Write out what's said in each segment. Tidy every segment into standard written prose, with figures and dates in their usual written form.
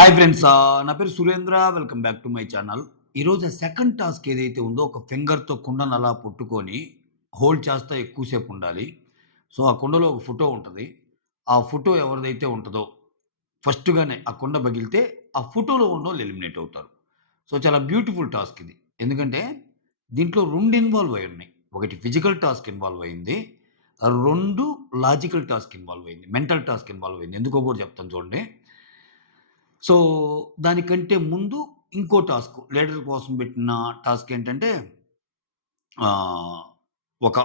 Hi friends. నా పేరు Surendra. Welcome back to my channel. ఈరోజు సెకండ్ టాస్క్ ఏదైతే ఉందో ఒక ఫింగర్‌తో కుండను అలా పట్టుకొని హోల్డ్ చేస్తా ఎక్కువ సేపు ఉండాలి. సో, ఆ కుండలో ఒక ఫోటో ఉంటది. ఆ ఫోటో ఎవరిదైతే ఉంటదో ఫస్ట్‌గానే ఆ కుండ పగిలితే ఆ ఫోటోలో ఉన్నోళ్ళు ఎలిమినేట్ అవుతారు. సో, చాలా బ్యూటిఫుల్ టాస్క్ ఇది. ఎందుకంటే దీంట్లో 2 ఇన్వాల్వ్ అయ్యి ఉన్నాయి. ఒకటి ఫిజికల్ టాస్క్ ఇన్వాల్వ్ అయింది. 2 లాజికల్ టాస్క్ ఇన్వాల్వ్ అయింది. మెంటల్ టాస్క్ ఇన్వాల్వ్ అయింది. ఎందుకో కూడా చెప్తాను చూడండి. సో, దానికంటే ముందు ఇంకో టాస్క్ లీడర్ కోసం పెట్టిన టాస్క్ ఏంటంటే ఆహ్, ఒక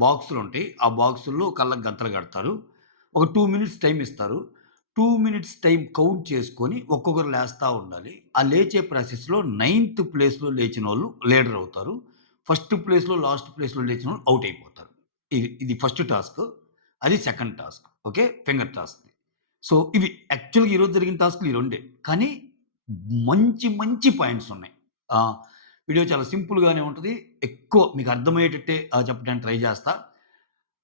బాక్సులుంటాయి. ఆ బాక్సుల్లో కళ్ళకి గంతలు కడతారు. ఒక 2 మినిట్స్ టైమ్ ఇస్తారు. 2 మినిట్స్ టైమ్ కౌంట్ చేసుకొని ఒక్కొక్కరు లేస్తా ఉండాలి. ఆ లేచే ప్రాసెస్‌లో నైన్త్ ప్లేస్‌లో లేచినోళ్ళు లీడర్ అవుతారు. ఫస్ట్ ప్లేస్‌లో, లాస్ట్ ప్లేస్‌లో లేచినోళ్ళు ఔట్ అయిపోతారు. ఇది ఫస్ట్ టాస్క్. అది second task. Okay. Finger task. So, ఇవి యాక్చువల్‌గా ఈరోజు జరిగిన టాస్క్‌లు ఈ రెండే. కానీ మంచి మంచి పాయింట్స్ ఉన్నాయి. వీడియో చాలా సింపుల్‌గానే ఉంటది. ఎక్కువ మీకు అర్థమయ్యేటట్టే చెప్పడానికి ట్రై చేస్తా.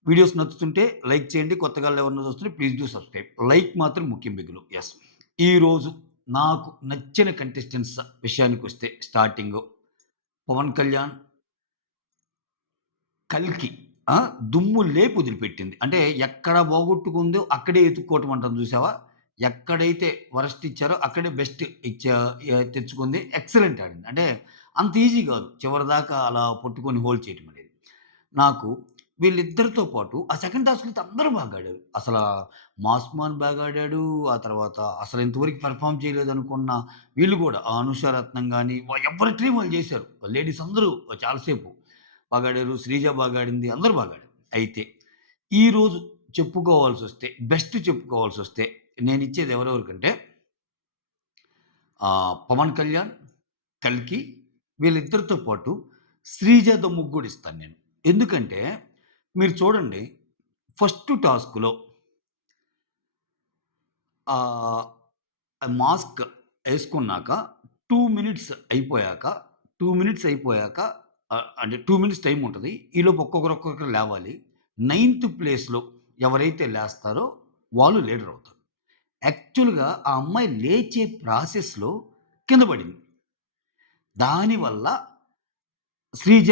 వీడియోస్ నచ్చుతుంటే లైక్ చేయండి. కొత్తగా ఎవరైనా చూస్తుంటే ప్లీజ్ డూ సబ్‌స్క్రైబ్. లైక్ మాత్రం ముఖ్యం బిగులు. యెస్. ఈరోజు నాకు నచ్చిన కంటెస్టెంట్స్ విషయానికొస్తే స్టార్టింగు 'పవన్ కళ్యాణ్', 'కల్కి' దుమ్ము లేపి వదిలిపెట్టింది. అంటే ఎక్కడ పోగొట్టుకుందో అక్కడే ఎతుక్కోవటం అంటాం చూసావా? ఎక్కడైతే వరస్ట్ ఇచ్చారో అక్కడే బెస్ట్ తెచ్చుకుంది. ఎక్సలెంట్ ఆడింది. అంటే అంత ఈజీ కాదు. చివరిదాకా అలా పట్టుకొని హోల్డ్ చేయటం అనేది. నాకు వీళ్ళిద్దరితో పాటు ఆ సెకండ్ టాస్క్‌లో అందరూ బాగా ఆడారు. మాస్‌మాన్ బాగా ఆడాడు. ఆ తర్వాత అసలు ఇంతవరకు పెర్ఫార్మ్ చేయలేదనుకున్న వీళ్ళు కూడా ఆ 'అనూష రత్నం' గాని ఎవరి ట్రీమ్ వాళ్ళు చేశారు. లేడీస్ అందరూ చాలా సేపు బాగా ఆడారు. 'శ్రీజ' బాగా ఆడింది. అందరూ బాగా ఆడారు. అయితే ఈరోజు చెప్పుకోవాల్సొస్తే బెస్ట్ చెప్పుకోవాల్సొస్తే నేనిచ్చేది ఎవరెవరికంటే 'పవన్ కళ్యాణ్', 'కల్కి' వీళ్ళిద్దరితో పాటు 'శ్రీజ ద ముగ్గుడు' ఇస్తాను నేను. ఎందుకంటే మీరు చూడండి ఫస్ట్ టాస్క్‌లో ఆహ్, మాస్క్ యేసుకున్నాక 2 మినిట్స్ అయిపోయాక 2 మినిట్స్ అయిపోయాక అంటే 2 మినిట్స్ టైమ్ ఉంటది. ఈలోపు ఒక్కొక్కరు లేవాలి. నైన్త్ ప్లేస్‌లో ఎవరైతే లేస్తారో వాళ్ళు లీడర్ అవుతారు. యాక్చువల్‌గా ఆ అమ్మాయి లేచే ప్రాసెస్‌లో కింద పడింది. దానివల్ల శ్రీజ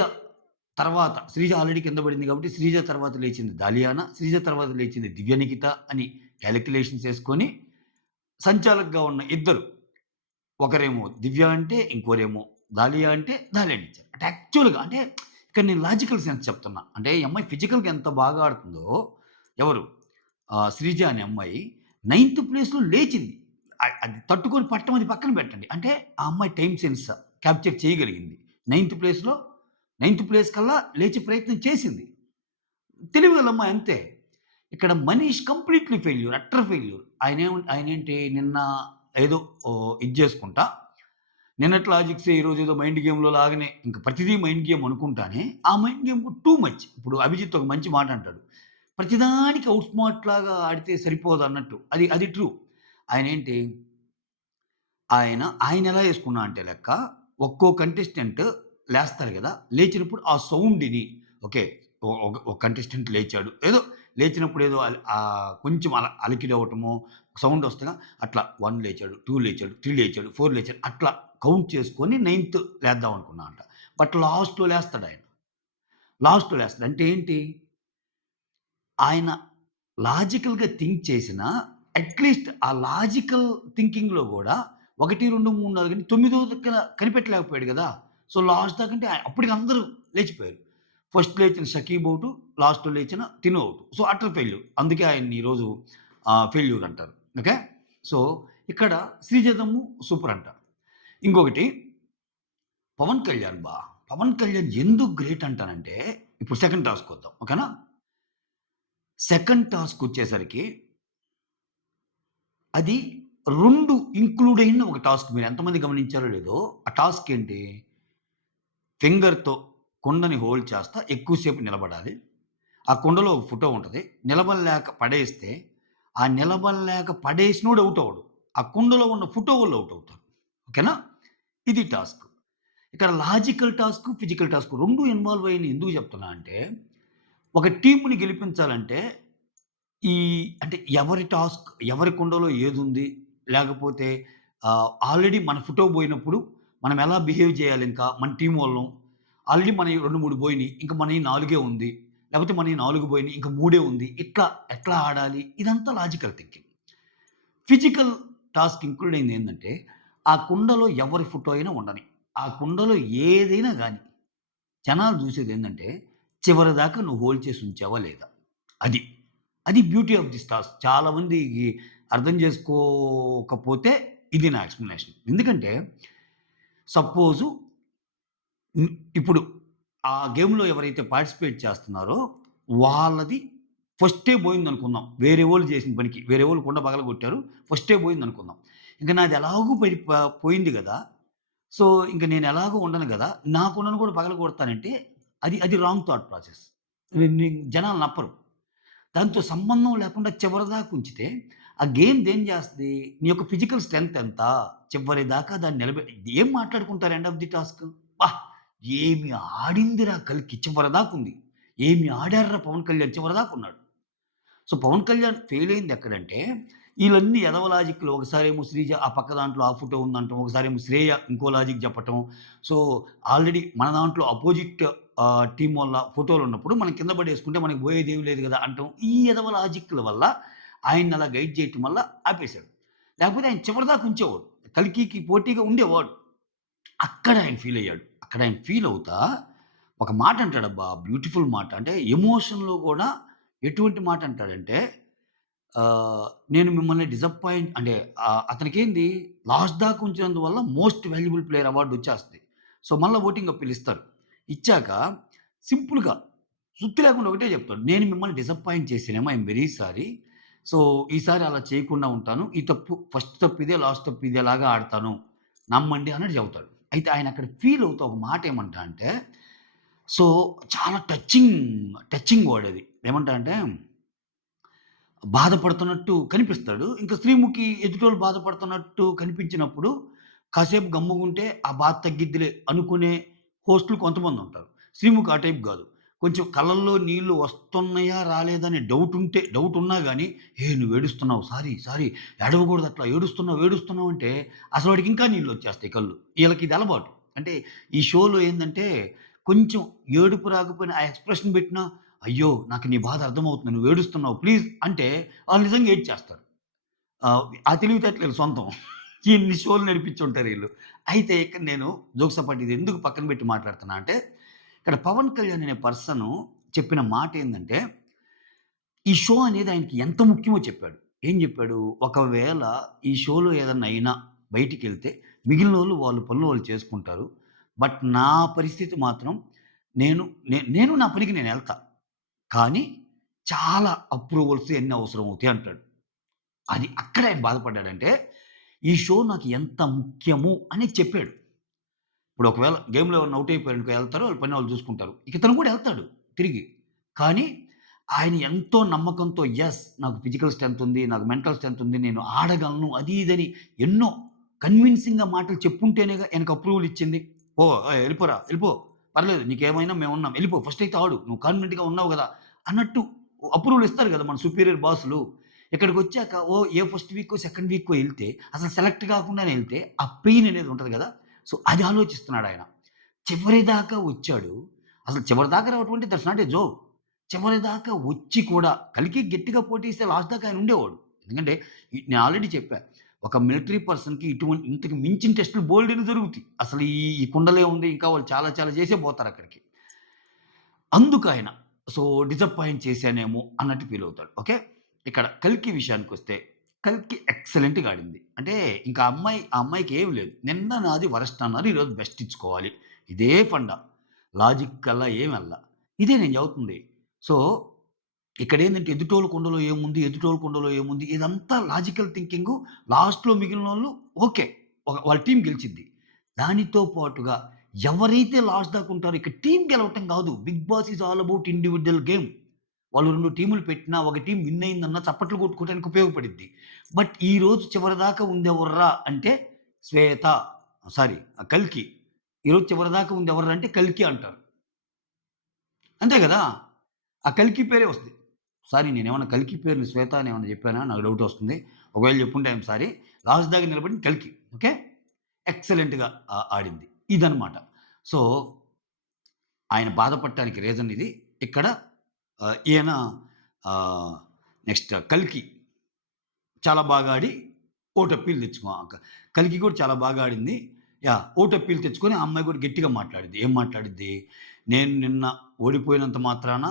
శ్రీజ ఆల్రెడీ కింద పడింది కాబట్టి, శ్రీజ తర్వాత లేచింది దాలియానా, శ్రీజ తర్వాత లేచింది దివ్య నిఖిత అని కాలిక్యులేషన్స్ యేసుకొని సంచాలకుగా ఉన్న ఇద్దరు ఒకరేమో దివ్య అంటే, ఇంకోరేమో దాలియా అంటే దాలియానిచ్చారు. అంటే యాక్చువల్‌గా అంటే ఇక్కడ నేను లాజికల్ సెన్స్ చెప్తున్నా. అంటే ఈ అమ్మాయి ఫిజికల్‌గా ఎంత బాగా ఆడుతుందో ఎవరు శ్రీజ అనే అమ్మాయి నైన్త్ ప్లేస్‌లో లేచింది. అది తట్టుకొని పట్టం అది పక్కన పెట్టండి. అంటే ఆ అమ్మాయి టైమ్ సెన్స్ క్యాప్చర్ చేయగలిగింది. నైన్త్ ప్లేస్‌లో నైన్త్ ప్లేస్ కల్లా లేచే ప్రయత్నం చేసింది. తెలివిగల అమ్మాయి అంతే. ఇక్కడ Manish completely failure. Utter failure. ఆయనేంటి నిన్న ఏదో ఇది చేసుకుంటా నిన్నటి లాజిక్సే ఈరోజేదో మైండ్ గేమ్‌లో లాగానే ఇంక ప్రతిదీ మైండ్ గేమ్ అనుకుంటానే, ఆ మైండ్ గేమ్ టూ మచ్. ఇప్పుడు అభిజిత్ ఒక మంచి మాట అంటాడు. ప్రతిదానికి ఔట్ స్మార్ట్ లాగా ఆడితే సరిపోదన్నట్టు. అది ట్రూ. ఆయనేంటి ఆయనెలా యేసుకున్నా అంటే లెక్క, ఒక్కో కంటెస్టెంట్ లేస్తారు గదా! లేచినప్పుడు ఆ సౌండ్ ఇని ఓకే. ఒక కంటెస్టెంట్ లేచాడు. ఏదో లేచినప్పుడు ఏదో కొంచెం అలికిడవ్వటమో, సౌండ్ వస్తగా అట్లా 1 లేచాడు, 2 లేచాడు, 3 లేచాడు, 4 లేచాడు అట్లా కౌంట్ చేసుకొని నైన్త్ లేద్దాం అనుకున్నా అంట. బట్ లాస్ట్‌లో లేస్తాడాయన. లాస్ట్‌లో లేస్తాడు. అంటే ఏంటి? ఆయన లాజికల్‌గా థింక్ చేసినా, అట్‌లీస్ట్ ఆ లాజికల్ థింకింగ్‌లో గూడా 1, 2, 3, 4 అని తొమ్మిదో దగ్గర కనిపెట్టలేకపోయాడు గదా! సో, లాస్ట్ దాకంటే అప్పటికి అందరూ లేచిపోయారు. ఫస్ట్ లేచిన షకీబ్ ఔటు, లాస్ట్‌లో లేచిన తిను ఔటు. So, utter failure. అందుకే ఆయన్ని ఈరోజు ఫెయిల్యూర్ అంటారు. ఓకే. సో, ఇక్కడ శ్రీజదమ్ము సూపర్ అంటారు. ఇంకొకటి పవన్ కళ్యాణ్ పవన్ కళ్యాణ్ ఎందుకు గ్రేట్ అంటానంటే, ఇప్పుడు సెకండ్ టాస్క్‌కొద్దాం. ఓకేనా? సెకండ్ టాస్కొచ్చేసరికి అది 2 ఇంక్లూడ్ అయిన ఒక టాస్క్. మీరు ఎంతమంది గమనించారో లేదో, ఆ టాస్క్ ఏంటి? ఫింగర్‌తో కుండని హోల్డ్ చేస్తా ఎక్కువ సేపు నిలబడాలి. ఆ కుండలో ఒక ఫోటో ఉంటది. నిలబడలేక పడేస్తే, ఆ నిలబడలేక పడేసినోడు ఔట్ అవ్వడు. ఆ కుండలో ఉన్న ఫోటో వోళ్ళు ఔట్ అవుతారు. ఓకేనా? ఇది టాస్క్. ఇక్కడ logical task, physical task 2 involve అయ్యినయి ఎందుకు చెప్తున్నా అంటే, ఒక టీమ్‌ని గెలిపించాలంటే ఈ అంటే ఎవరి కుండలో ఏదుంది? లేకపోతే ఆల్రెడీ మన ఫోటో బోయినప్పుడు మనం ఎలా బిహేవ్ జేయాలింకా మన టీమ్ వోళ్ళం. ఆల్రెడీ మనయి 2, 3 బోయినియి. ఇంక మనయి 4 ఉంది. లేపోతే మనయి 4 బోయినియి. ఇంక 3 ఉంది. ఇట్లా ఎట్లా ఆడాలి? ఇదంతా logical thinking. Physical task include అయిందేందంటే, ఆ కుండలో ఎవరి ఫోటో అయినా ఉండని. ఆ కుండలో ఏదైనా గాని, జనాలు జూసేదేందంటే, చివరిదాకా నువ్వు హోల్డ్ చేసి ఉంచావా లేదా? అది. అది బ్యూటీ ఆఫ్ దిస్ టాస్క్. చాలామంది అర్థం జేసుకోకపోతే ఇది నా ఎక్స్‌ప్లనేషన్. ఎందుకంటే, సపోజు హ్మ్. ఇప్పుడు ఆ గేమ్‌లో ఎవరైతే పార్టిసిపేట్ చేస్తున్నారో, వాళ్ళది ఫస్టే బోయిందనుకుందాం. వేరే వోళ్ళు చేసిన పనికి. వేరే వోళ్ళు కుండ పగలగొట్టారు. ఫస్టే బోయిందనుకుందాం. ఇంక నాది ఎలాగో పోయింది గదా! సో, ఇంక నేను ఎలాగో ఉండను గదా! నా కుండను కూడా పగలగొడతానంటే అది రాంగ్ థాట్ ప్రాసెస్. జనాలు నప్పరు. దాంతో సంబంధం లేకుండా చివరిదాకా ఉంచితే, ఆ గేమ్ దేం జేస్తది? నీ యొక్క ఫిజికల్ స్ట్రెంత్ ఎంత? చివరిదాకా దాన్ని ఏం మాట్లాడుకుంటారు ఎండ్ ఆఫ్ ది టాస్క్? అబ్బా! ఏమి ఆడిందిరా కల్కి చివరిదాకుంది. ఏమి ఆడార్రా పవన్ కళ్యాణ్ చివరిదాకున్నాడు. సో, 'పవన్ కళ్యాణ్' ఫెయిల్ అయిందెక్కడంటే, ఈళ్ళన్నీ ఎదవ లాజిక్‌లు ఒకసారేమో 'శ్రీజ' ఆ పక్క దాంట్లో ఆ ఫోటో ఉందంటం, ఒకసారేమో 'శ్రేయ' ఇంకో లాజిక్ చెప్పటం. సో, ఆల్రెడీ మన దాంట్లో అపోజిట్ టీమ్ వాళ్ళ ఫోటోలున్నప్పుడు మనం కింద పడేసుకుంటే మనకి పోయేదేమి లేదు గదా! అంటం. ఈ ఎదవ లాజిక్‌ల వల్ల ఆయన్నలా గైడ్ చేయటం వల్ల ఆపేసాడు. లేకపోతే ఆయన చివరిదాకా ఉంచేవాడు. 'కల్కికి' పోటీగా ఉండేవాడు. అక్కడ ఆయన ఫీలయ్యాడు. అక్కడ ఆయన ఫీలవుతా ఒక మాట అంటాడబ్బా! బ్యూటిఫుల్ మాట. అంటే ఎమోషన్‌లో గూడా ఎటువంటి మాట అంటాడంటే నేను మిమ్మల్ని డిసప్పాయింట్ అంటే అతనికేంది లాస్ట్ దాకా ఉంచినందువల్ల మోస్ట్ వాల్యుబుల్ ప్లేయర్ అవార్డ్ వచ్చేస్తది. సో, మళ్ళా ఓటింగ్ అప్పీల్ ఇస్తారు. ఇచ్చాక సింపుల్‌గా సుత్తి లేకుండా ఒకటే చెప్తాడు. నేను మిమ్మల్ని డిసప్పాయింట్ చేశానేమో ఐయామ్ వెరీ సారీ. సో, ఈసారి అలా చేయకుండా ఉంటాను. ఈ తప్పు ఫస్ట్ తప్పు ఇదే, లాస్ట్ తప్పు ఇదేలాగా ఆడతాను. నమ్మండి అన్నట్టు చెబుతాడు. అయితే ఆయన అక్కడ ఫీల్ అవుతూ ఒక మాట ఏమంటా అంటే, సో, చాలా టచింగ్ వర్డ్ అది. ఏమంటా అంటే బాధపడుతున్నట్టు కనిపిస్తాడు. ఇంకా శ్రీముఖి ఎదుటోళ్ళు బాధపడుతున్నట్టు కనిపించినప్పుడు, కాసేపు గమ్ముగుంటే ఆ బాధ తగ్గిద్దిలే అనుకునే హోస్ట్‌లు కొంతమందుంటారు. శ్రీముఖి ఆ టైప్ గాదు. కొంచెం కళ్ళల్లో నీళ్లు వస్తున్నాయా? రాలేదా? అనే డౌటున్నా గాని, "ఏ నువ్వు ఏడుస్తున్నావు. సారీ, సారీ ఏడవకూడదట్లా. ఏడుస్తున్నావు" అంటే అసలు వాడికి ఇంకా నీళ్లొచ్చేస్తాయి కళ్ళు. ఈళ్ళకిది అలవాటు. అంటే ఈ షోలో ఏందంటే, కొంచెం ఏడుపు రాకపోయినా ఆ ఎక్స్‌ప్రెషన్ బెట్టినా అయ్యో! నాకు నీ బాధ అర్థమవుతుంది. నువ్వు ఏడుస్తున్నావు ప్లీజ్ అంటే ఆళ్ళు నిజంగా ఏడ్చేస్తారు. ఆ తెలివితేటలు ఈళ్ళ సొంతం. ఇన్ని షోలు నడిపించుంటారు ఈళ్ళు. అయితే ఇక్కడ నేను జోక్స్ అపార్ట్ ఇది ఎందుకు పక్కన పెట్టి మాట్లాడుతున్నా అంటే, ఇక్కడ 'పవన్ కళ్యాణ్' అనే పర్సను చెప్పిన మాటేందంటే, ఈ షో అనేది ఆయనకి ఎంత ముఖ్యమో చెప్పాడు. ఏం చెప్పాడు? ఒకవేళ ఈ షోలో ఏదన్నా అయినా బయటికెళ్తే మిగిలినోళ్ళు వాళ్ళ పనులు వాళ్ళు చేసుకుంటారు. బట్ నా పరిస్థితి మాత్రం నేను నేను నా పనికి నేనెళ్తా. కానీ చాలా అప్రూవల్స్ ఎన్ని అవసరమవుతాయి అంటాడు. అది అక్కడ ఆయన బాధపడ్డాడంటే, ఈ షో నాకు ఎంత ముఖ్యము అని చెప్పాడు. ఇప్పుడు ఒకవేళ గేమ్‌లో ఎవరైనా ఔట్ అయిపోయారనుకో ఎళ్తారు. వాళ్ళ పని వాళ్ళు చూసుకుంటారు. ఇక ఇతను కూడా ఎళ్తాడు తిరిగి. కానీ ఆయన ఎంతో నమ్మకంతో నాకు ఫిజికల్ స్ట్రెంత్ ఉంది. నాకు మెంటల్ స్ట్రెంత్ ఉంది. నేను ఆడగలను అది ఇదని ఎన్నో కన్విన్సింగ్‌గా మాటలు చెప్పుంటేనేగా ఆయనకు అప్రూవల్ ఇచ్చింది. "పో ఏయ్! ఎళ్ళిపోరా ఎళ్ళిపో. పర్లేదు నీకేమైనా మేమున్నాం. ఎళ్ళిపో ఫస్ట్ అయితే ఆడు. నువ్వు కాన్ఫిడెంట్‌గా ఉన్నావు గదా!" అన్నట్టు అప్రూవల్ ఇస్తారు గదా! మన సుపీరియర్ బాసులు. ఇక్కడికొచ్చాక ఏ ఫస్ట్ వీకో, సెకండ్ వీకో ఎళ్తే అసలు సెలెక్ట్ కాకుండానే ఎళ్తే ఆ పెయిన్ అనేది ఉంటది గదా! సో, అది ఆలోచిస్తున్నాడాయన. చివరిదాకా వచ్చాడు. అసలు చివరిదాకా రావటం అంటే దట్స్ నాట్ ఎ జోక్. చివరిదాకా వచ్చి కూడా కలికి గట్టిగా పోటీస్తే లాస్ట్ దాకా ఆయన ఉండేవాడు. ఎందుకంటే నేను ఆల్రెడీ చెప్పా. ఒక మిలిటరీ పర్సన్‌కి ఇంతకు మించిన టెస్టులు బోలెడన్ని జరుగుతాయి. అసలు ఈ కుండలే ఉంది. ఇంకా వాళ్ళు చాలా చాలా చేసే పోతారక్కడికి. అందుకాయన సో, డిసప్పాయింట్ చేశానేమో అన్నట్టు ఫీల్ అవుతాడు. ఓకే. ఇక్కడ 'కల్కి' విషయానికొస్తే 'కల్కి' ఎక్సలెంట్‌గా ఆడింది. అంటే ఇంకా ఆ అమ్మాయికి ఏమి లేదు. నిన్న నాది వరస్ట్ అన్నారు. ఈరోజు బెస్ట్ ఇచ్చుకోవాలి. ఇదే ఫండా. లాజిక్ కల్లా ఏమెళ్ళ. ఇదే నేను చెబుతుంది. సో, ఇక్కడేందంటే ఎదుటోళ్ళ కుండలో ఏముంది ఇదంతా లాజికల్ థింకింగు. లాస్ట్‌లో మిగిలినోళ్ళు ఓకే. వాళ్ళ టీమ్ గెలిచిద్ది. దానితో పాటుగా ఎవరైతే లాస్ట్ దాకా ఉంటారో ఇక్కడ టీమ్ గెలవటం గాదు. 'Bigg Boss' is all about individual game. వాళ్ళు 2 టీములు పెట్టినా, ఒక టీమ్ విన్ అయిందన్నా చప్పట్లు కొట్టుకోవడానికి ఉపయోగపడిద్ది. బట్ ఈరోజు చివరిదాకా ఉందెవర్రా అంటే శ్వేత సారీ 'కల్కి.' ఈరోజు చివరిదాకా ఉందెవర్రా అంటే 'కల్కి' అంటారు. అంతే గదా! ఆ 'కల్కి' పేరే వస్తది. సారీ నేనేమన్నా 'కల్కి' పేరుని 'శ్వేత' అని ఏమన్నా జెప్పానా? నాకు డౌటొస్తుంది. ఒకవేళ జెప్పుంటే ఐయామ్ సారీ. లాస్ట్ దాకా నిలబడింది కల్కి. ఓకే. ఎక్సలెంట్‌గా ఆడింది. ఇదనమాట. సో, ఆయన బాధపడటానికి రీజన్ ఇది. ఇక్కడ ఈయన ఆహ్, నెక్స్ట్ కల్కి చాలా బాగా ఆడి ఓటప్పీలు కల్కి కూడా చాలా బాగా ఆడింది. యాహ్! ఓటప్పీలు తెచ్చుకొని ఆ అమ్మాయి కూడా గట్టిగా మాట్లాడిద్ది. ఏం మాట్లాడిద్ది? నేను నిన్న ఓడిపోయినంత మాత్రాన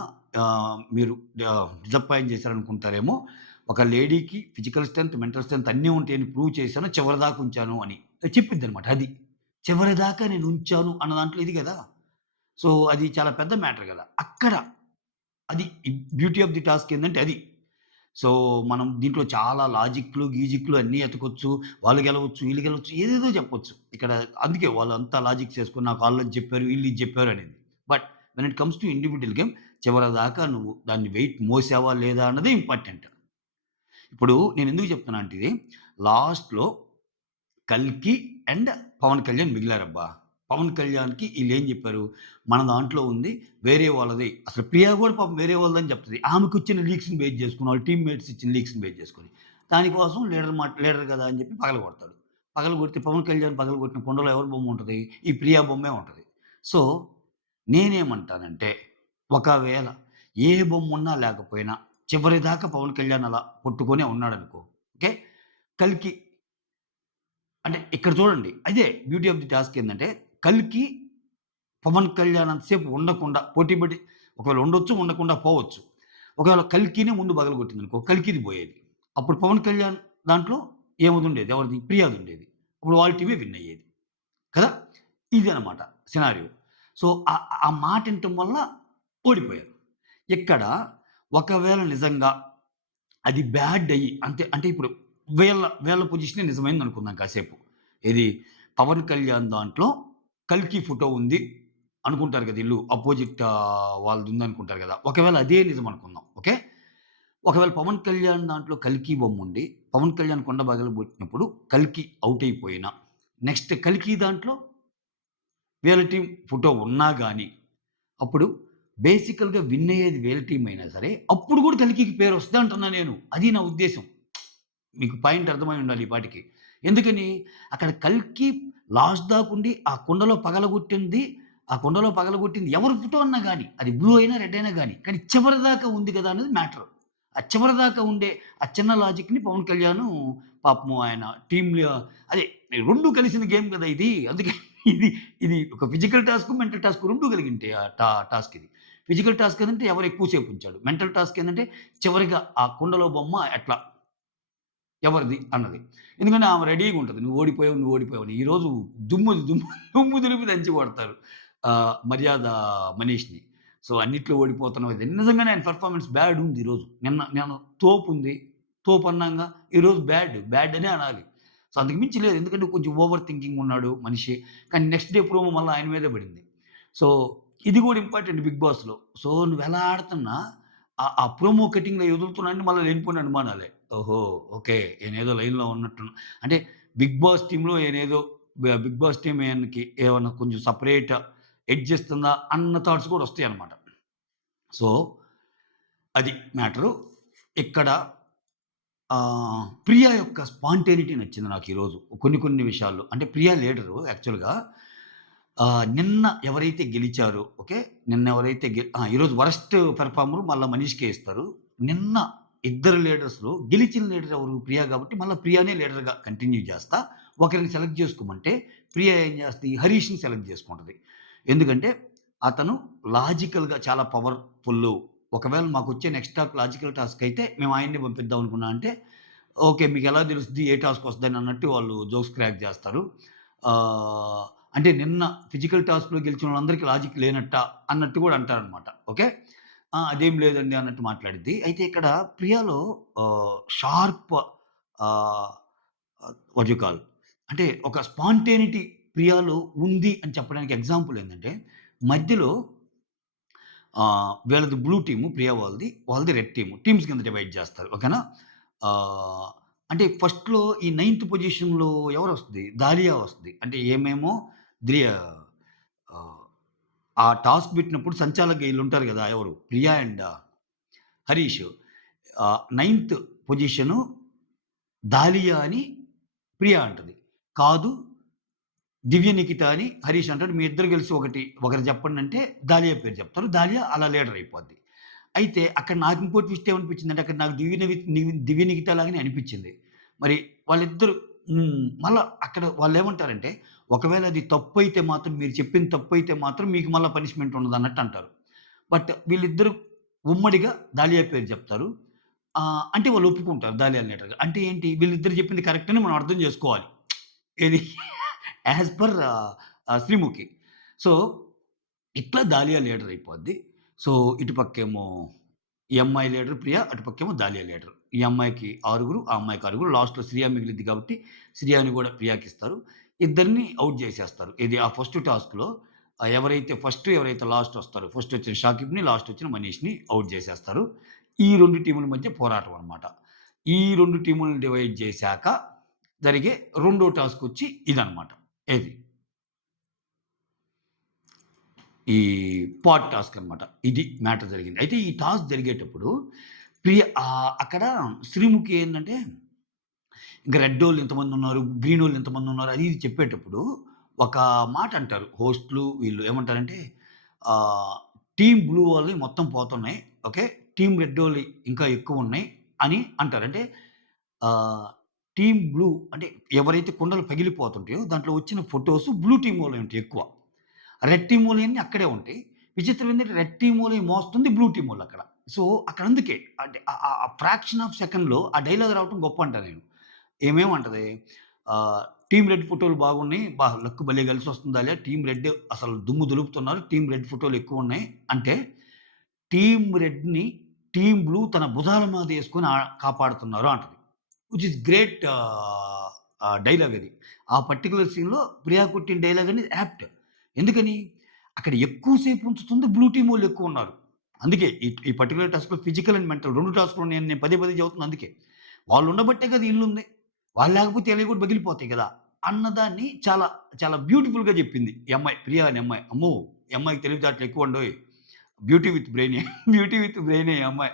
మీరు డిసప్పాయింట్ చేశారనుకుంటారేమో. ఒక లేడీకి ఫిజికల్ స్ట్రెంత్, మెంటల్ స్ట్రెంత్ అన్నీ ఉంటాయని ప్రూవ్ చేశాను. చివరిదాకా ఉంచాను అని చెప్పిద్దనమాట అది. చివరిదాకా నేను ఉంచాను అన్న దాంట్లో ఇది గదా! సో, అది చాలా పెద్ద మ్యాటర్ గదా! అక్కడ అది బ్యూటీ ఆఫ్ ది టాస్క్ ఏందంటే అది. సో, మనం దీంట్లో చాలా లాజిక్‌లు, గీజిక్‌లు అన్నీ ఎతకొచ్చు. వాళ్ళు గెలవచ్చు, వీళ్ళు గెలవచ్చు, ఏదేదో చెప్పొచ్చు. ఇక్కడ అందుకే వాళ్ళంతా లాజిక్స్ ఏసుకొని నాకు ఆళ్ళది జెప్పారు, వీళ్ళు ఇది జెప్పారు అనేది. But when it comes to individual game చివరిదాకా నువ్వు దాన్ని వెయిట్ మోసావా లేదా అన్నదే ఇంపార్టెంట్. ఇప్పుడు నేనెందుకు చెప్తున్నా అంటే ఇది లాస్ట్‌లో 'కల్కి' అండ్ 'పవన్ కళ్యాణ్' మిగిలారబ్బా! 'పవన్ కళ్యాణ్‌కి' ఈళ్ళేం జెప్పారు, మన దాంట్లో ఉంది వేరే వాళ్ళది. అసలు 'ప్రియ' గూడా పాపం వేరే వాళ్ళదని జెప్తది. ఆమెకొచ్చిన లీక్స్‌ని బేస్ జేసుకొని, వాళ్ళ టీమ్‌మేట్స్ ఇచ్చిన లీక్స్‌ని బేస్ జేసుకొని. దానికోసం లీడర్ గదా! అని జెప్పి పగలగొడతాడు. పగలగొడితే 'పవన్ కళ్యాణ్' పగలగొట్టిన కుండలో ఎవరి బొమ్మ ఉంటది? ఈ 'ప్రియ' బొమ్మే ఉంటది. సో, నేనేమంటానంటే, ఒకవేళ ఏ బొమ్మున్నా లేకపోయినా చివరిదాకా 'పవన్ కళ్యాణ్' అలా కొట్టుకొనే ఉన్నాడనుకో, ఓకే. 'కల్కి' అంటే ఇక్కడ చూడండి. అదే బ్యూటీ ఆఫ్ ది టాస్క్ ఏందంటే, 'కల్కి' పవన్ కళ్యాణ్ అంతసేపు ఉండకుండా పోటీ పడి ఒకవేళ ఉండొచ్చు, ఉండకుండా పోవచ్చు. ఒకవేళ 'కల్కినే' ముందు పగలగొట్టిందనుకో 'కల్కిది' పోయేది. అప్పుడు పవన్ కళ్యాణ్ దాంట్లో ఏమదుండేది ఎవరిది? ప్రియాదుండేది. అప్పుడు వాళ్ళ టీమే విన్ అయ్యేది. కదా! ఇదనమాట సినారియో. సో, ఆ మాట ఇనటం వల్ల ఓడిపోయారు. ఇక్కడ ఒకవేళ నిజంగా అది బ్యాడ్ అయ్యి అంటే ఇప్పుడు వీళ్ళ పొజిషనే నిజమైందనుకుందాం కాసేపు. ఏది 'పవన్ కళ్యాణ్' దాంట్లో 'కల్కి' ఫోటో ఉంది అనుకుంటారు కదా! ఈళ్ళు అపోజిట్ వాళ్ళదుందనుకుంటారు కదా! ఒకవేళ అదే నిజం అనుకుందాం. ఓకే. ఒకవేళ 'పవన్ కళ్యాణ్' దాంట్లో 'కల్కి' బొమ్ముండి 'పవన్ కళ్యాణ్' కొండ పగలగొట్టినప్పుడు 'కల్కి' ఔట్ అయిపోయినా నెక్స్ట్ 'కల్కి' దాంట్లో వీళ్ళ టీమ్ ఫోటో ఉన్నా గాని అప్పుడు బేసికల్‌గా విన్ అయ్యేది వీళ్ళ టీమ్ అయినా సరే, అప్పుడు కూడా 'కల్కి'కి పేరొస్తది అంటున్నా నేను. అది నా ఉద్దేశ్యం. మీకు పాయింట్ అర్థమై ఉండాలి ఈ పాటికి. ఎందుకని అక్కడ 'కల్కి' లాస్ట్ దాకుండి ఆ కుండలో పగలగొట్టింది ఎవరి ఫోటో అన్నా గాని, అది బ్లూ అయినా, రెడ్ అయినా గాని, కానీ చివరిదాకా ఉంది కదా! అనేది మ్యాటర్. ఆ చివరిదాకా ఉండే ఆ చిన్న లాజిక్‌ని పవన్ కళ్యాణ్ పాపం ఆయన టీమ్‌లో అదే 2 కలిసిన గేమ్ కదా! ఇది. అందుకే ఇది ఇది ఒక ఫిజికల్ టాస్క్, మెంటల్ టాస్క్ 2 కలిగింటాయి ఆ టాస్క్ ఇది. ఫిజికల్ టాస్క్ ఏందంటే ఎవరు ఎక్కువ సేపు ఉంచాడు. మెంటల్ టాస్క్ ఏందంటే చివరిగా ఆ కుండలో బొమ్మ ఎట్లా ఎవరిది అన్నది. ఎందుకంటే ఆమె రెడీగా ఉంటది. నువ్వు ఓడిపోయావని. ఈరోజు దుమ్ము దులిపి దంచి కొడతారు. 'మర్యాద మనీష్‌ని.' సో, అన్నిట్లో ఓడిపోతున్నావు ఇది. నిజంగానే ఆయన పెర్ఫార్మన్స్ బ్యాడ్ ఉంది ఈరోజు. నిన్న తోపుంది. తోపు అన్నాంగా ఈరోజు బ్యాడ్ అనే అనాలి. సో, అంతకు మించి లేదు. ఎందుకంటే కొంచెం ఓవర్ థింకింగ్ ఉన్నాడు మనిషి. కానీ నెక్స్ట్ డే ప్రోమో మళ్ళా ఆయన మీదే పడింది. సో, ఇది కూడా ఇంపార్టెంట్ 'బిగ్ బాస్‌లో.' సో, నువ్వెలా ఆడుతున్నా ఆ ప్రోమో కటింగ్‌లో వదులుతున్నా అంటే మళ్ళా లేనిపోని అనుమానాలే. ఓహో! ఓకే. ఈయనేదో లైన్‌లో అంటే 'బిగ్ బాస్' టీమ్‌లో ఈయనేదో 'బిగ్ బాస్' టీమ్ ఈయనకి ఏమన్నా కొంచెం సెపరేట్ ఎడ్జ్ ఇస్తుందా అన్న థాట్స్ కూడా వస్తాయన్నమాట. సో, అది మ్యాటరు. ఇక్కడ 'ప్రియ' యొక్క స్పాంటేనిటీ నచ్చింది నాకీరోజు. కొన్ని విషయాల్లో. అంటే 'ప్రియ' లీడరు యాక్చువల్‌గా నిన్న ఎవరైతే గెలిచారో ఓకే. నిన్న ఎవరైతే ఈరోజు వరస్ట్ పెర్ఫార్మర్ మళ్ళా మనీష్‌కే ఇస్తారు. నిన్న ఇద్దరు లీడర్స్‌లో గెలిచిన లీడర్ ఎవరు? 'ప్రియ' కాబట్టి మళ్ళా 'ప్రియనే' లీడర్‌గా కంటిన్యూ చేస్తా. ఒకరిని సెలెక్ట్ చేసుకోమంటే 'ప్రియ' ఏం చేస్తది? 'హరీష్‌ని' సెలెక్ట్ చేసుకుంటది. ఎందుకంటే అతను లాజికల్‌గా చాలా పవర్‌ఫుల్లు. ఒకవేళ మాకొచ్చే నెక్స్ట్ లాజికల్ టాస్క్ అయితే మేము ఆయన్నే పంపిద్దాం అనుకున్నా అంటే, ఓకే. మీకెలా తెలుస్తది ఏ టాస్క్ వస్తదని అన్నట్టు వాళ్ళు జోక్స్ క్రాక్ చేస్తారు. ఆహ్, అంటే నిన్న ఫిజికల్ టాస్క్‌లో గెలిచిన వాళ్ళందరికీ లాజిక్ లేనట్టా అన్నట్టు కూడా అంటారనమాట. ఓకే. అదేం లేదండి అన్నట్టు మాట్లాడిద్ది. అయితే ఇక్కడ 'ప్రియాలో' షార్ప్ ఆహ్, వాట్ యూ కాల్ అంటే ఒక స్పాంటేనిటీ 'ప్రియాలో' ఉంది అని చెప్పడానికి ఎగ్జాంపుల్ ఏందంటే, మధ్యలో వీళ్ళది బ్లూ టీము 'ప్రియ' వాళ్ళది రెడ్ టీము. టీమ్స్ కింద డివైడ్ చేస్తారు. ఓకేనా? ఆహ్, అంటే ఫస్ట్‌లో ఈ నైన్త్ పొజిషన్‌లో ఎవరొస్తది? 'దాలియా' వస్తది. అంటే ఈమేమో ద్రియ ఆహ్, ఆ టాస్క్ పెట్టినప్పుడు సంచాలకుగా ఈళ్ళుంటారు గదా! ఎవరు? 'Priya' and Harish. Ninth position 'Dahlia' అని ప్రియా అంటది. కాదు, దివ్య నిఖిత అని హరీష్ అంటాడు. మీ ఇద్దరు కలిసి ఒకరు చెప్పండంటే దాలియా పేరు చెప్తారు. దాలియా అలా లీడర్ అయిపోద్ది. అయితే అక్కడ నాకు ఇంకో ట్విస్ట్ ఏమనిపించిందంటే అక్కడ నాకు దివ్య నిఖిత లాగానే అనిపించింది. మరి వాళ్ళిద్దరు మళ్ళా అక్కడ వాళ్ళేమంటారంటే, ఒకవేళ అది తప్పైతే మాత్రం మీరు చెప్పింది తప్పైతే మాత్రం మీకు మళ్ళా పనిష్మెంట్ ఉండదన్నట్టు అంటారు. బట్ వీళ్ళిద్దరూ ఉమ్మడిగా దాలియా పేరు చెప్తారు. అంటే వాళ్ళు ఒప్పుకుంటారు దాలియా లీడర్‌గా. అంటే ఏంటి వీళ్ళిద్దరు చెప్పింది కరెక్ట్ అని మనం అర్థం చేసుకోవాలి. ఏది యాస్ పర్ శ్రీముఖి. సో, ఇట్లా దాలియా లీడర్ అయిపోద్ది. సో, ఇటుపక్కేమో ఈ అమ్మాయి లీడర్ ప్రియ, అటుపక్కేమో దాలియా లీడర్. ఈ అమ్మాయికి 6, ఆ అమ్మాయికి 6. లాస్ట్‌లో శ్రియ మిగిలిద్ది కాబట్టి శ్రియని గూడా ప్రియాకిస్తారు. ఇద్దరిని ఔట్ జేసేస్తారు. ఇది ఆ ఫస్ట్ టాస్క్‌లో ఎవరైతే ఫస్ట్, ఎవరైతే లాస్ట్ ఒస్తారో ఫస్ట్ వచ్చిన షాకిబ్‌ని, లాస్ట్ వచ్చిన మనీష్‌ని ఔట్ జేసేస్తారు. ఈ 2 టీముల మధ్య పోరాటం అన్నమాట. ఈ 2 టీములను డివైడ్ జేశాక జరిగే రెండో టాస్కొచ్చి ఇదన్నమాట. ఏది? ఈ పాడ్ టాస్క్ అనమాట. ఇది మ్యాటర్ జరిగింది. అయితే ఈ టాస్క్ జరిగేటప్పుడు అక్కడ శ్రీముఖి ఏందంటే, ఇంక రెడ్డోళ్ళు ఇంతమందున్నారు, గ్రీనోళ్ళు ఇంతమందున్నారు అది ఇది చెప్పేటప్పుడు ఒక మాట అంటారు. హోస్ట్‌లు వీళ్ళు ఏమంటారంటే ఆహ్, టీమ్ బ్లూ వాళ్ళయి మొత్తం పోతున్నాయి. ఓకే. టీమ్ రెడ్డోళ్ళయి ఇంకా ఎక్కువున్నాయి అని అంటారు. అంటే ఆహ్, టీమ్ బ్లూ అంటే ఎవరైతే కుండలు పగిలిపోతుంటాయో దాంట్లో వచ్చిన ఫోటోస్ బ్లూ టీమ్ వోళ్ళయి ఉంటాయి ఎక్కువ. రెడ్ టీమ్ వోళ్ళయన్నీ అక్కడే ఉంటాయి. విచిత్రం ఏంటంటే రెడ్ టీమ్ వోళ్ళయి మోస్తుంది బ్లూ టీమ్ వోళ్ళక్కడ. సో, అక్కడ అందుకే అంటే ఆ ఫ్రాక్షన్ ఆఫ్ సెకండ్‌లో ఆ డైలాగ్ రావటం గొప్పంటా నేను. ఏమేమంటది ఆహ్, టీమ్ రెడ్ ఫోటోలు బాగున్నాయి. లక్ భలే కలిసొస్తుందాలే. టీమ్ రెడ్ అసలు దుమ్ము దులుపుతున్నారు. టీమ్ రెడ్ ఫోటోలు ఎక్కువున్నాయి. అంటే టీమ్ రెడ్‌ని టీమ్ బ్లూ తన భుజాల మీద యేసుకొని కాపాడుతున్నారు అంటది. విచ్ ఈస్ గ్రేట్ డైలాగ్ అది. ఆ పర్టిక్యులర్ సీన్‌లో ప్రియా కొట్టిన డైలాగ్ అనేది యాప్ట్. ఎందుకని? అక్కడ ఎక్కువ సేపు ఉంచుతుంది బ్లూ టీమ్ వోళ్ళు ఎక్కువున్నారు. అందుకే ఈ పర్టిక్యులర్ టాస్క్‌లో ఫిజికల్ అండ్ మెంటల్ 2 టాస్క్‌లు ఉన్నాయని నేను పదే పదే చెబుతున్నా అందుకే. వాళ్ళు ఉండబట్టే కదా ఇల్లుంది. వాళ్ళు లేకపోతే ఇలాగ కూడా పగిలిపోతాయి కదా! అన్నదాన్ని చాలా చాలా బ్యూటిఫుల్‌గా చెప్పింది ఈ అమ్మాయి. ప్రియా అనే అమ్మాయి. అమ్మో! ఈ అమ్మాయికి తెలివితేటలు ఎక్కువండోయ్! బ్యూటీ విత్ బ్రెయినే. బ్యూటీ విత్ బ్రెయినే ఈ అమ్మాయి.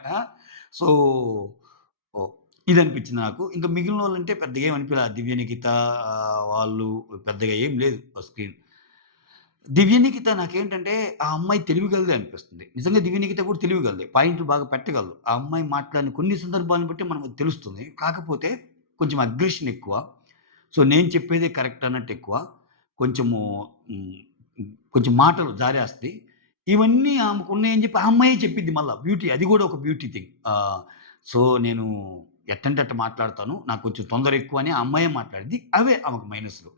సో, ఓహ్! ఇదనిపించింది నాకు. ఇంక మిగిలినోళ్ళంటే పెద్దగా ఏమి అనిపియలా. దివ్య నిఖిత వాళ్ళు పెద్దగా ఏం లేదు స్క్రీన్. దివ్య నిఖిత నాకేంటంటే ఆ అమ్మాయి తెలివిగలదే అనిపిస్తుంది. నిజంగా దివ్య నిఖిత కూడా తెలివిగలదే. పాయింట్లు బాగా పెట్టగలదు. ఆ అమ్మాయి మాట్లాడిన కొన్ని సందర్భాలను బట్టి మనకు తెలుస్తుంది. కాకపోతే కొంచెం అగ్రెషన్ ఎక్కువ. సో, నేను చెప్పేదే కరెక్ట్ అన్నట్టు ఎక్కువ. కొంచెము హ్మ్, కొంచెం మాటలు జారేస్తది. ఇవన్నీ ఆమెకున్నాయని చెప్పి ఆ అమ్మాయే చెప్పిద్ది మళ్ళా. బ్యూటీ అది గూడా ఒక బ్యూటీ థింగ్. సో, నేను ఎట్టంటే అట్ట మాట్లాడతాను. నాకు కొంచెం తొందర ఎక్కువ అని ఆ అమ్మాయే మాట్లాడిద్ది. అవే ఆమెకు మైనస్‌లు.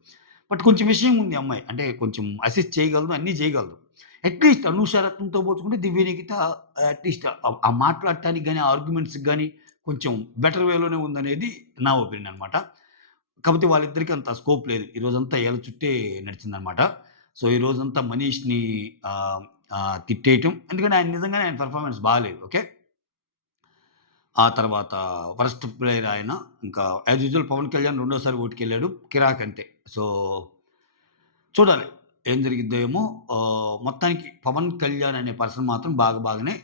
బట్ కొంచెం విషయం ఉంది అమ్మాయి. అంటే కొంచెం అసిస్ట్ చేయగలదు. అన్నీ చేయగలదు. అట్‌లీస్ట్ 'అనూష రత్నం'తో పోల్చుకుంటే 'దివ్య నిఖిత' అట్‌లీస్ట్ ఆ మాట్లాడటానికి గాని, ఆర్గ్యుమెంట్స్‌కి గాని కొంచెం బెటర్ వేలోనే ఉందనేది నా ఒపీనియన్ అనమాట. కాపోతే వాళ్ళిద్దరికీ అంత స్కోప్ లేదు. ఈ రోజంతా ఈళ్ళ చుట్టే నడిచిందనమాట. సో, ఈ రోజంతా మనీష్‌ని ఆహ్, తిట్టేయటం. ఎందుకంటే ఆయన నిజంగానే ఆయన పెర్ఫార్మన్స్ బాలేదు. ఓకే. ఆ తర్వాత వరస్ట్ ప్లేయర్ ఆయన. ఇంకా యాజ్ యూజువల్ 'పవన్ కళ్యాణ్' రెండోసారి ఓటికెళ్ళాడు. కిరాక్ అంతే. సో, చూడాలి. ఏం జరిగిద్దో ఏమో! మొత్తానికి 'పవన్ కళ్యాణ్' అనే పర్సన్ మాత్రం బాగానే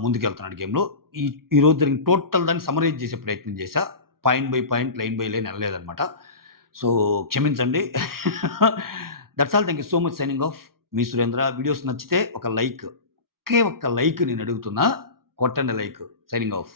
ముందుకెళ్తున్నాడు గేమ్‌లో. ఈ ఈరోజు జరిగిన టోటల్ దాన్ని సమ్మరైజ్ చేసే ప్రయత్నం చేశా. Point by point, line by line ఎళ్ళలేదనమాట. సో, క్షమించండి. That's all. Thank you so much. Signing off. మీ సురేంద్ర. వీడియోస్ నచ్చితే ఒక లైక్, ఒకే ఒక్క లైక్ నేనడుగుతున్నా. కొట్టండి లైక్. Signing off.